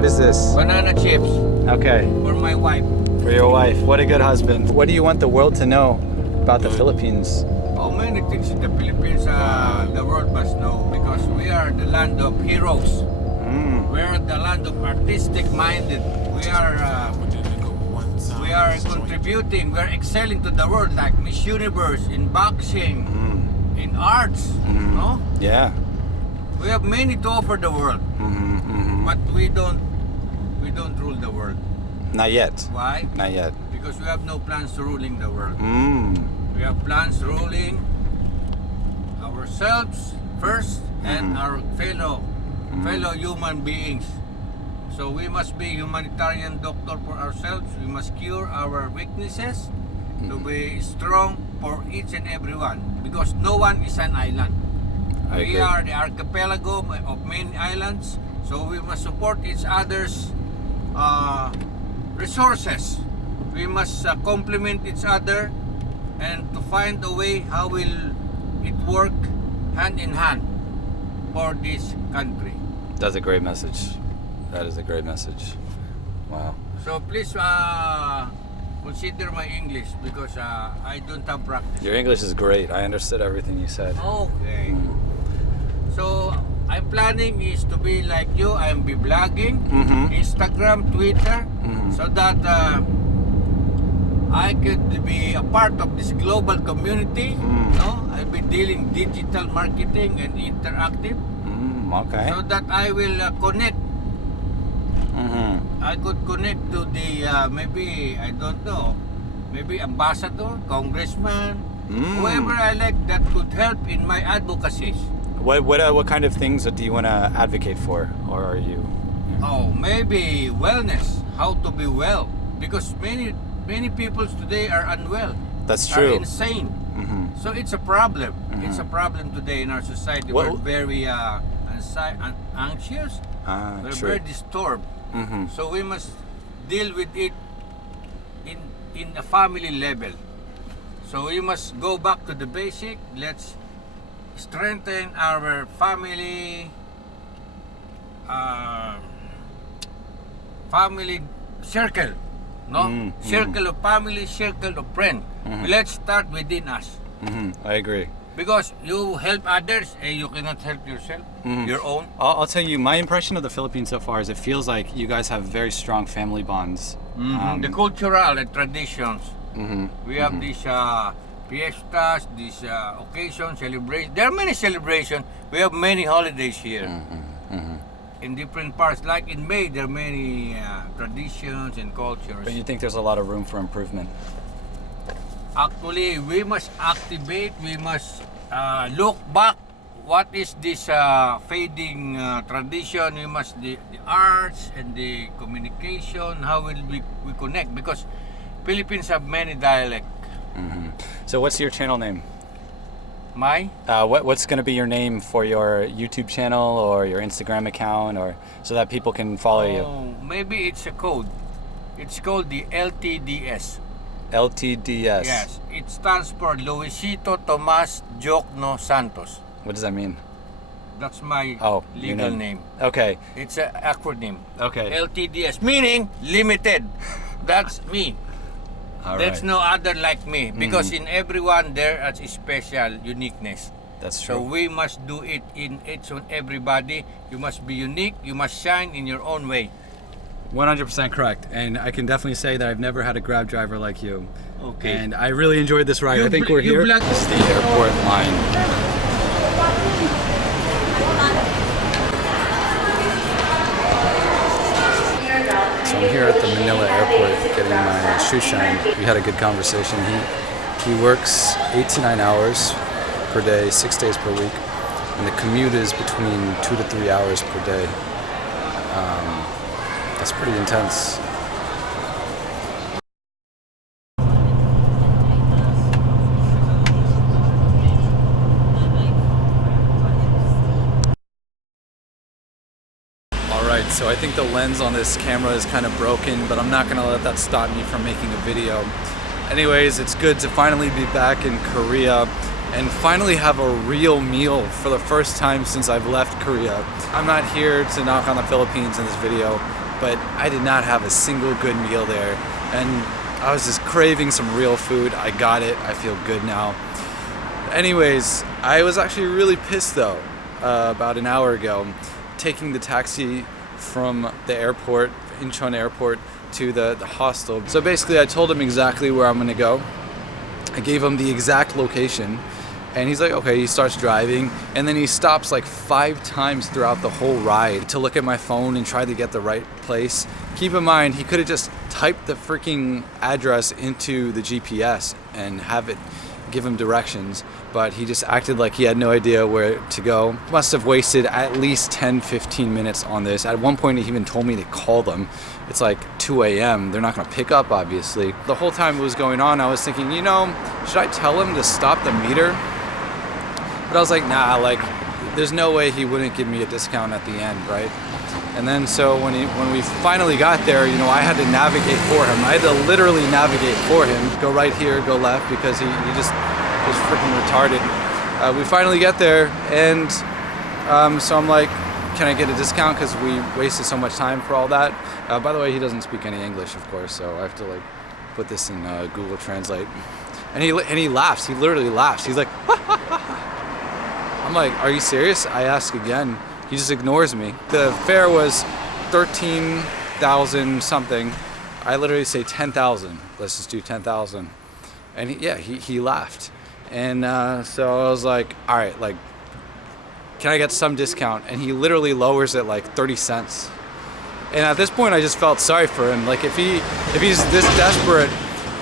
What is this? Banana chips Okay, for my wife. for your wife. What a good husband. What do you want the world to know about the Philippines? Oh, many things in the Philippines the world must know because we are the land of heroes. We are the land of artistic minded. We are contributing. We are excelling to the world like Miss Universe in boxing, in arts. No, Yeah. we have many to offer the world, but we don't rule the world. Not yet. Why? Not yet. Because we have no plans to ruling the world. We Mm. have plans ruling ourselves first and our fellow human beings. So we must be humanitarian doctor for ourselves. We must cure our weaknesses to be strong for each and every one. Because no one is an island. I We agree. are the archipelago of many islands. So we must support each other's resources. We must complement each other and to find a way how will it work hand in hand for this country. That's a great message. That is a great message. Wow. So please consider my English because I don't have practice. Your English is great. I understood everything you said. Okay. So I'm planning is to be like you. I'll be blogging, Instagram, Twitter, so that I could be a part of this global community. No, I'll be dealing digital marketing and interactive, Okay. so that I will connect. I could connect to the maybe I don't know, maybe ambassador, congressman, whoever I like that could help in my advocacies. What kind of things do you want to advocate for, or are you? Oh, maybe wellness, how to be well, because many people today are unwell. That's Are true. insane. So it's a problem. It's a problem today in our society. We're very anxious. We're True. very disturbed. So we must deal with it in a family level. So we must go back to the basic. Let's strengthen our family circle. No? Circle of family, circle of friend. Let's start within us. I agree. Because you help others and you cannot help yourself, your own. I'll tell you, my impression of the Philippines so far is it feels like you guys have very strong family bonds. The cultural and traditions. We have these fiestas, these occasions, celebrations. There are many celebrations. We have many holidays here. In different parts. Like in May, there are many traditions and cultures. But you think there's a lot of room for improvement? Actually, we must activate, we must look back. What is this fading tradition? We must, the arts and the communication, how will we connect? Because Philippines have many dialects. So what's your channel name? My? What's going to be your name for your YouTube channel or your Instagram account, or so that people can follow you? Maybe it's a code. It's called the LTDS. LTDS. Yes, it stands for Luisito Tomas Jokno Santos. What does that mean? That's my your legal name. Okay. It's an acronym. Okay. LTDS, meaning limited. That's me. All There's right. no other like me. Because in everyone there is a special uniqueness. That's So true. we must do it in each and everybody. You must be unique. You must shine in your own way. 100% correct. And I can definitely say that I've never had a Grab driver like you. Okay. And I really enjoyed this ride. You I think bl- we're you here. black- This is the airport line. So I'm here at the Manila airport getting my shoe shine. We had a good conversation. He works 8 to 9 hours per day, 6 days per week. And the commute is between 2 to 3 hours per day. That's pretty intense. Alright, so I think the lens on this camera is kind of broken, but I'm not going to let that stop me from making a video. Anyways, it's good to finally be back in Korea and finally have a real meal for the first time since I've left Korea. I'm not here to knock on the Philippines in this video. but I did not have a single good meal there. And I was just craving some real food. I got it. I feel good now. Anyways, I was actually really pissed though, about an hour ago, taking the taxi from the airport, Incheon airport, to the hostel. So basically I told him exactly where I'm gonna go. I gave him the exact location, and he's like, okay. He starts driving, and then he stops like 5 times throughout the whole ride to look at my phone and try to get the right place. Keep in mind, he could have just typed the freaking address into the GPS and have it give him directions, but he just acted like he had no idea where to go. Must have wasted at least 10-15 minutes on this. At one point he even told me to call them. It's like 2 a.m. They're not gonna pick up, obviously. The whole time it was going on, I was thinking, you know, should I tell him to stop the meter? But I was like, nah, like there's no way he wouldn't give me a discount at the end, right? And then so when we finally got there, you know, I had to navigate for him. I had to literally navigate for him. Go right here, go left, because he just was freaking retarded. We finally get there, and so I'm like, can I get a discount? Because we wasted so much time for all that. By the way, he doesn't speak any English, of course, so I have to like put this in Google Translate. And he laughs. He literally laughs. He's like, I'm like, are you serious? I ask again. He just ignores me. The fare was 13,000 something. I literally say 10,000. Let's just do 10,000. And he laughed. And so I was like, all right, like, can I get some discount? And he literally lowers it like 30 cents. And at this point, I just felt sorry for him. Like if he's this desperate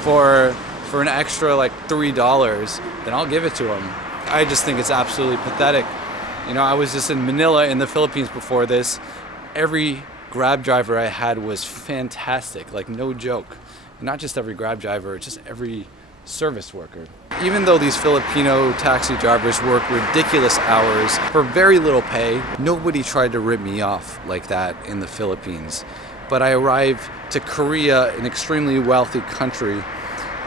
for an extra like $3, then I'll give it to him. I just think it's absolutely pathetic. You know, I was just in Manila in the Philippines before this. Every Grab driver I had was fantastic, like no joke. Not just every Grab driver, just every service worker. Even though these Filipino taxi drivers work ridiculous hours for very little pay, nobody tried to rip me off like that in the Philippines. But I arrived to Korea, an extremely wealthy country,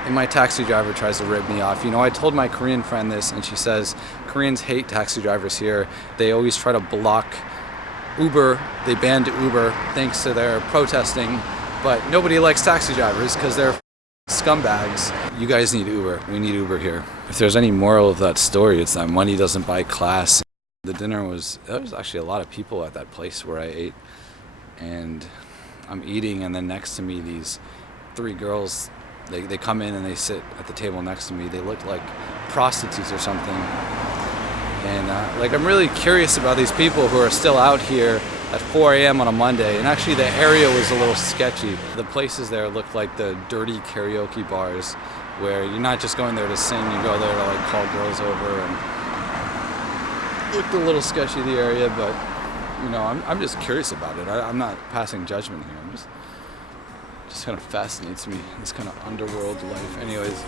and my taxi driver tries to rip me off. You know, I told my Korean friend this, and she says, Koreans hate taxi drivers here. They always try to block Uber. They banned Uber thanks to their protesting, but nobody likes taxi drivers because they're scumbags. You guys need Uber. We need Uber here. If there's any moral of that story, it's that money doesn't buy class. The dinner there was actually a lot of people at that place where I ate, and I'm eating, and then next to me, these 3 girls, they come in and they sit at the table next to me. They look like prostitutes or something. And like, I'm really curious about these people who are still out here at 4 a.m. on a Monday. And actually the area was a little sketchy. The places there looked like the dirty karaoke bars where you're not just going there to sing, you go there to like call girls over. And it looked a little sketchy, the area, but you know, I'm just curious about it. I'm not passing judgment here. I'm just kind of fascinates me, this kind of underworld life. Anyways,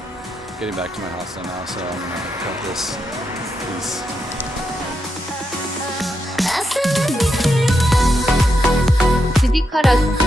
getting back to my hostel now, so I'm gonna cut this. Peace. 드디카라스